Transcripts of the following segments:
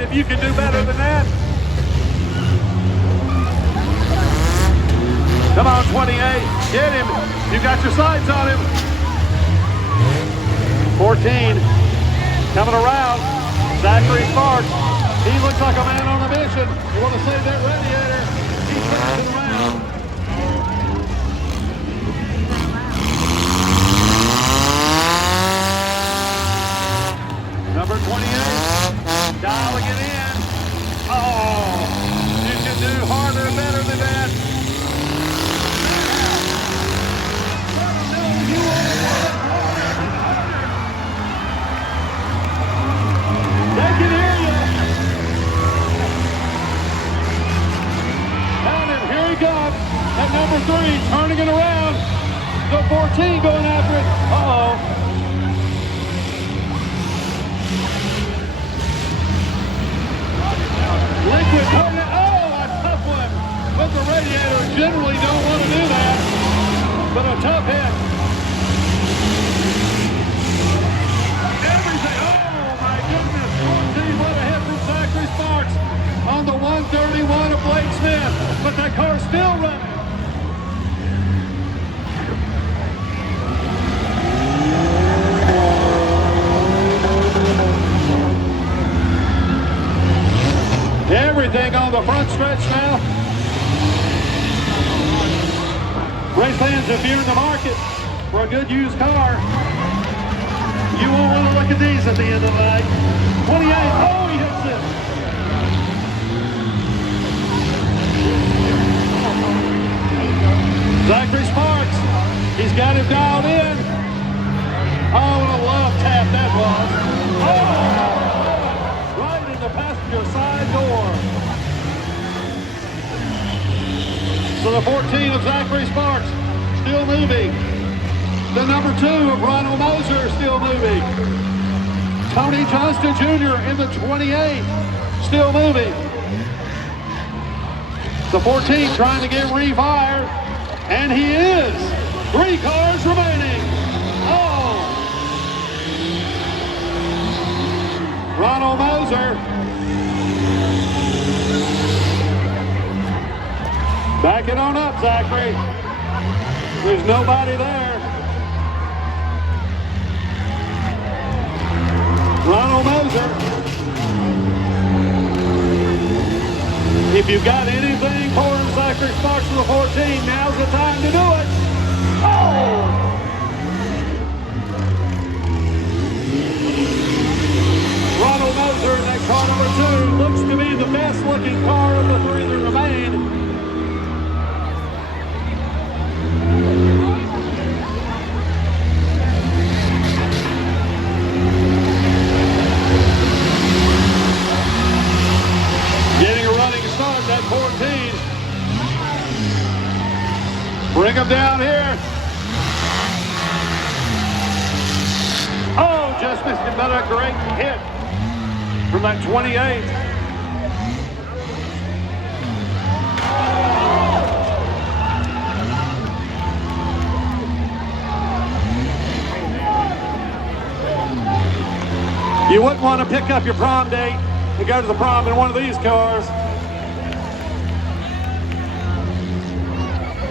If you can do better than that. Come on, 28. Get him. You got your sights on him. 14. Coming around. Zachary Sparks. He looks like a man on a mission. You want to save that radiator. He's passing around. Number 28. Dialing it in. Oh, you can do harder and better than that. They can hear you. And here he comes at number 3, turning it around. The 14 going after it. Uh-oh. Liquid, oh, a tough one. But the radiator generally don't want to do that. But a tough hit. Everything, oh my goodness. 14, what a hit from Zachary Sparks on the 131 of Blake Smith. But that car's still running. Everything on the front stretch now. Race fans, if you're in the market for a good used car, you won't want to look at these at the end of the night. 28, oh, he hits it. Zachary Sparks, he's got him dialed in. Oh, what a love tap that was. Oh! The passenger side door. So the 14 of Zachary Sparks still moving. The number 2 of Ronald Moser still moving. Tony Johnston Jr. in the 28 still moving. The 14 trying to get refired, and he is. 3 cars remaining. Oh! Ronald Moser. Back it on up, Zachary. There's nobody there. Ronald Moser. If you've got anything for him, Zachary Sparks for the 14, now's the time to do it. Oh! Ronald Moser in that car number 2 looks to be the best looking car of the 3 that remain. Getting a running start, that 14. Bring him down here. Oh, just missed it, but a great hit from that 28. You wouldn't want to pick up your prom date and go to the prom in one of these cars.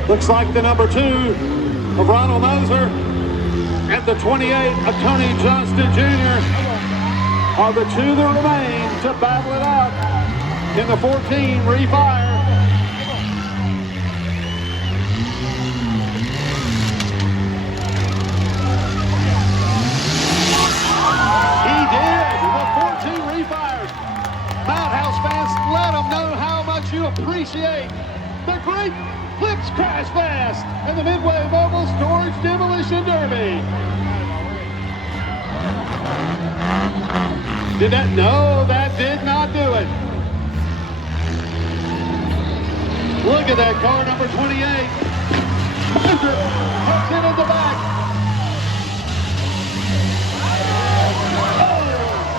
Looks like the number 2 of Ronald Moser and the 28 of Tony Johnston Jr. are the 2 that remain to battle it out in the 14 refire. He did. The 14 refires. Madhouse fans, let them know how much you appreciate the great Flips Crash Fest and the Midway Mobile Storage Demolition Derby. Did that? No, that did not do it. Look at that car, number 28. Hooks it in the back. Oh,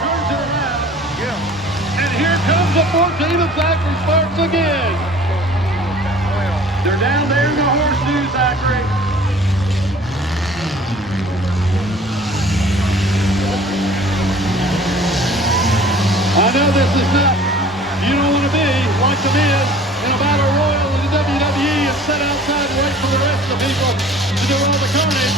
turns it around. Yeah. And here comes the 14 of Zachary Sparks again. They're down there in the horseshoe, Zachary. I know this is not, you don't want to be like the men in a battle royal in the WWE and sit outside and wait for the rest of the people to do all the carnage.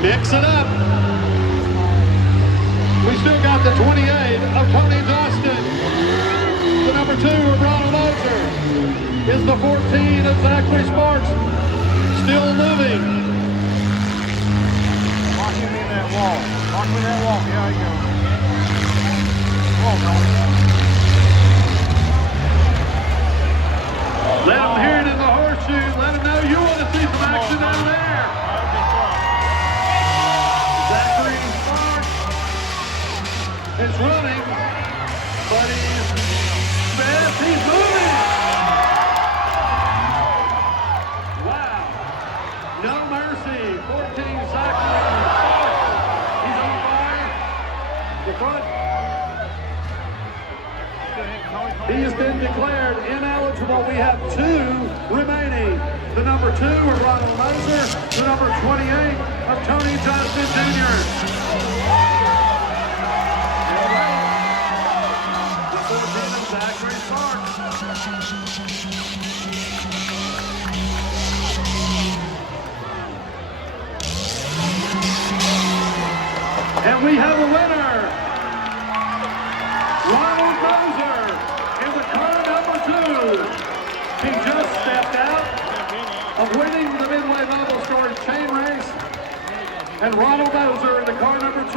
Mix it up. We still got the 28 of Tony Johnston. The number 2 of Ronald Moser. Is the 14 of Zachary Sparks. Still moving. Lock him in that wall. Lock him in that wall. Yeah, you go. Come on, Tony. Let them hear it in the horseshoe. Let them know you want to see some action down there. Zachary Sparks is running, but he's moving. Wow. No mercy. 14 Zachary Sparks. He's on fire. The front. He has been declared ineligible. We have 2 remaining. The number 2 of Ronald Moser, the number 28 of Tony Johnston Jr. The 14 of Zachary Sparks. And we have a winner. Ronald Moser in the car number 2. He just stepped out of winning the Midway Mobile Storage Chain Race. And Ronald Moser in the car number 2.